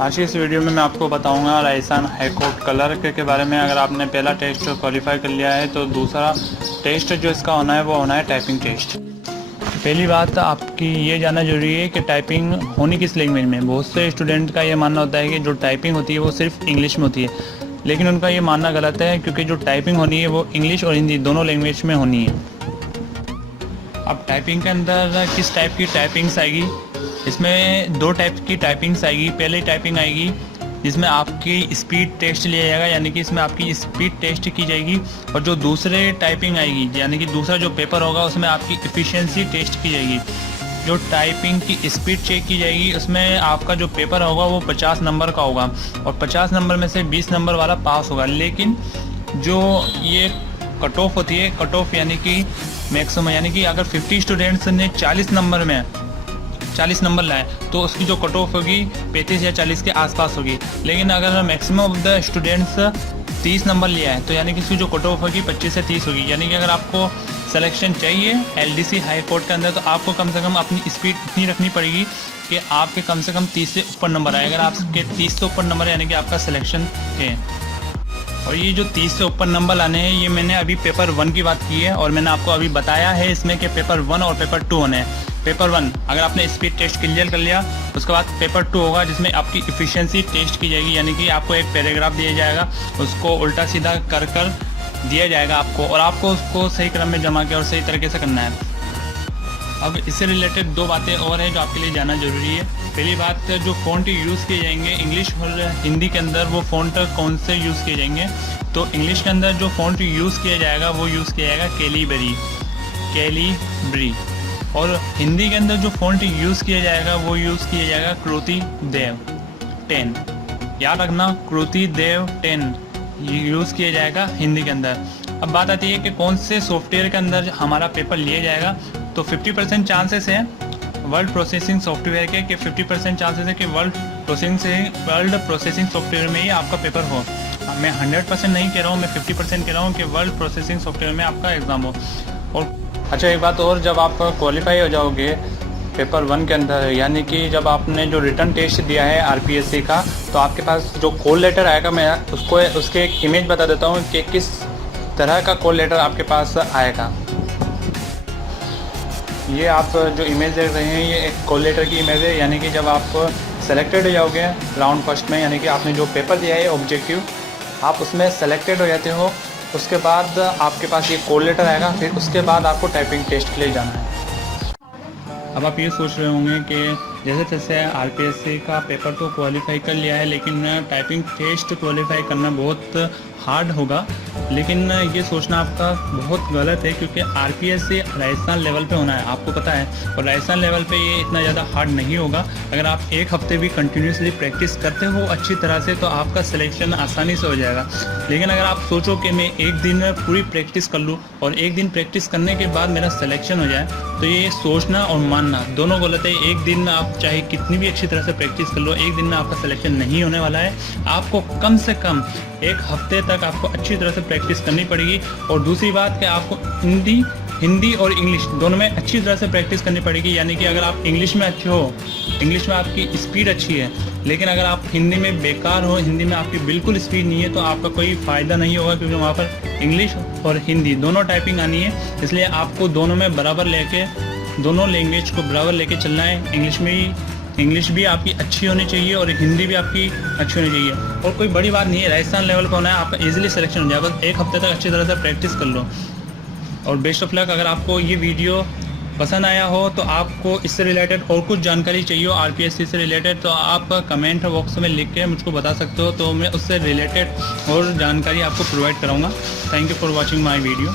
आज की इस वीडियो में मैं आपको बताऊंगा राजस्थान हाई कोर्ट क्लर्क के बारे में। अगर आपने पहला टेस्ट क्वालिफाई कर लिया है तो दूसरा टेस्ट जो इसका होना है वो होना है टाइपिंग टेस्ट। पहली बात आपकी ये जानना जरूरी है कि टाइपिंग होनी किस लैंग्वेज में। बहुत से स्टूडेंट का ये मानना होता है कि जो टाइपिंग होती है वो सिर्फ इंग्लिश में होती है, लेकिन उनका ये मानना गलत है, क्योंकि जो टाइपिंग होनी है वो इंग्लिश और हिंदी दोनों लैंग्वेज में होनी है। अब टाइपिंग के अंदर किस टाइप की टाइपिंग्स आएगी, इसमें दो टाइप की टाइपिंग्स आएगी। पहली टाइपिंग आएगी जिसमें आपकी स्पीड टेस्ट लिया जाएगा, यानी कि इसमें आपकी स्पीड टेस्ट की जाएगी। और जो दूसरे टाइपिंग आएगी यानी कि दूसरा जो पेपर होगा उसमें आपकी एफिशिएंसी टेस्ट की जाएगी। जो टाइपिंग की स्पीड चेक की जाएगी उसमें आपका जो पेपर होगा वो 50 नंबर का होगा और 50 नंबर में से 20 नंबर वाला पास होगा। लेकिन जो ये कट ऑफ होती है, कट ऑफ यानी कि मैक्सिमम, यानी कि अगर 50 स्टूडेंट्स ने 40 नंबर में 40 नंबर लाए तो उसकी जो कट ऑफ होगी 35 या 40 के आसपास होगी। लेकिन अगर maximum of the students 30 number लिया है तो यानी कि इसकी जो कट ऑफ होगी 25 से 30 होगी। यानी कि अगर आपको सिलेक्शन चाहिए एलडीसी हाई कोर्ट के अंदर तो आपको कम से कम अपनी स्पीड इतनी रखनी पड़ेगी कि आपके कम से कम 30 से ऊपर नंबर आए। अगर आपके 30 से ऊपर नंबर है यानी कि आपका सिलेक्शन है। और ये जो 30 से ऊपर नंबर लाने हैं ये मैंने अभी पेपर 1 की बात की है और मैंने आपको अभी बताया है इसमें कि पेपर 1 और पेपर 2 होने हैं। पेपर 1 अगर आपने स्पीड टेस्ट क्लियर कर लिया उसके बाद पेपर 2 होगा जिसमें आपकी एफिशिएंसी टेस्ट की जाएगी, यानी कि आपको एक पैराग्राफ दिया जाएगा, उसको उल्टा सीधा कर दिया जाएगा आपको और आपको उसको सही क्रम में जमा किया और सही तरीके से करना है। अब इससे रिलेटेड दो बातें और हैं जो आपके लिए जानना जरूरी है। पहली बात, जो फ़ॉन्ट यूज़ किए जाएंगे इंग्लिश और हिंदी के अंदर वो फ़ॉन्ट कौन से यूज़ किए जाएंगे। तो इंग्लिश के अंदर जो फ़ॉन्ट यूज़ किया जाएगा वो यूज़ किया जाएगा कैलिबरी, और हिंदी के अंदर जो फ़ॉन्ट यूज़ किया जाएगा वो यूज़ किया जाएगा कृति देव 10। याद रखना, कृति देव 10 यूज़ किया जाएगा हिंदी के अंदर। अब बात आती है कि कौन से सॉफ्टवेयर के अंदर हमारा पेपर लिया जाएगा। तो 50% चांसेस हैं वर्ल्ड प्रोसेसिंग सॉफ्टवेयर के, कि 50% चांसेस है कि वर्ल्ड प्रोसेसिंग सॉफ्टवेयर में ही आपका पेपर हो। मैं 100% नहीं कह रहा हूँ, मैं 50% कह रहा हूँ कि वर्ल्ड प्रोसेसिंग सॉफ्टवेयर में आपका एग्ज़ाम हो। और अच्छा एक बात और, जब आप क्वालिफाई हो जाओगे पेपर 1 के अंदर, यानी कि जब आपने जो रिटर्न टेस्ट दिया है आरपीएससी का, तो आपके पास जो कॉल लेटर आएगा, मैं उसके एक इमेज बता देता हूँ कि किस तरह का कॉल लेटर आपके पास आएगा। ये आप जो इमेज देख रहे हैं ये एक कॉल लेटर की इमेज है, यानी कि जब आप सेलेक्टेड हो जाओगे राउंड फर्स्ट में, यानी कि आपने जो पेपर दिया है ऑब्जेक्टिव आप उसमें सेलेक्टेड हो जाते हो, उसके बाद आपके पास ये कॉल लेटर आएगा, फिर उसके बाद आपको टाइपिंग टेस्ट के लिए जाना है। अब आप ये सोच रहे होंगे कि जैसे तैसे आरपीएससी का पेपर तो क्वालिफाई कर लिया है लेकिन टाइपिंग टेस्ट क्वालिफाई करना बहुत हार्ड होगा, लेकिन ये सोचना आपका बहुत गलत है, क्योंकि आरपीएससी राजस्थान लेवल पे होना है, आपको पता है। और राजस्थान लेवल पे ये इतना ज़्यादा हार्ड नहीं होगा। अगर आप एक हफ्ते भी कंटिन्यूसली प्रैक्टिस करते हो अच्छी तरह से तो आपका सिलेक्शन आसानी से हो जाएगा। लेकिन अगर आप सोचो कि मैं एक दिन में पूरी प्रैक्टिस कर लूँ और एक दिन प्रैक्टिस करने के बाद मेरा सिलेक्शन हो जाए, तो ये सोचना और मानना दोनों गलत है। एक दिन में आप चाहे कितनी भी अच्छी तरह से प्रैक्टिस कर लो, एक दिन में आपका सिलेक्शन नहीं होने वाला है। आपको कम से कम एक हफ्ते तक आपको अच्छी तरह से प्रैक्टिस करनी पड़ेगी। और दूसरी बात कि आपको हिंदी और इंग्लिश दोनों में अच्छी तरह से प्रैक्टिस करनी पड़ेगी। यानी कि अगर आप इंग्लिश में अच्छे हो, इंग्लिश में आपकी स्पीड अच्छी है, लेकिन अगर आप हिंदी में बेकार हो, हिंदी में आपकी बिल्कुल स्पीड नहीं है, तो आपका कोई फ़ायदा नहीं होगा, क्योंकि वहाँ पर इंग्लिश और हिंदी दोनों टाइपिंग आनी है। इसलिए आपको दोनों में बराबर लेके, दोनों लैंग्वेज को बराबर लेके चलना है। इंग्लिश भी आपकी अच्छी होनी चाहिए और हिंदी भी आपकी अच्छी होनी चाहिए। और कोई बड़ी बात नहीं है, राजस्थान लेवल पर होना है, आपका इजीली सिलेक्शन हो जाए। बस एक हफ्ते तक अच्छी तरह से प्रैक्टिस कर लो और बेस्ट ऑफ लक। अगर आपको ये वीडियो पसंद आया हो तो आपको इससे रिलेटेड और कुछ जानकारी चाहिए हो आरपीएससी से रिलेटेड, तो आप कमेंट बॉक्स में लिख के मुझको बता सकते हो, तो मैं उससे रिलेटेड और जानकारी आपको प्रोवाइड कराऊंगा। Thank you for watching my video.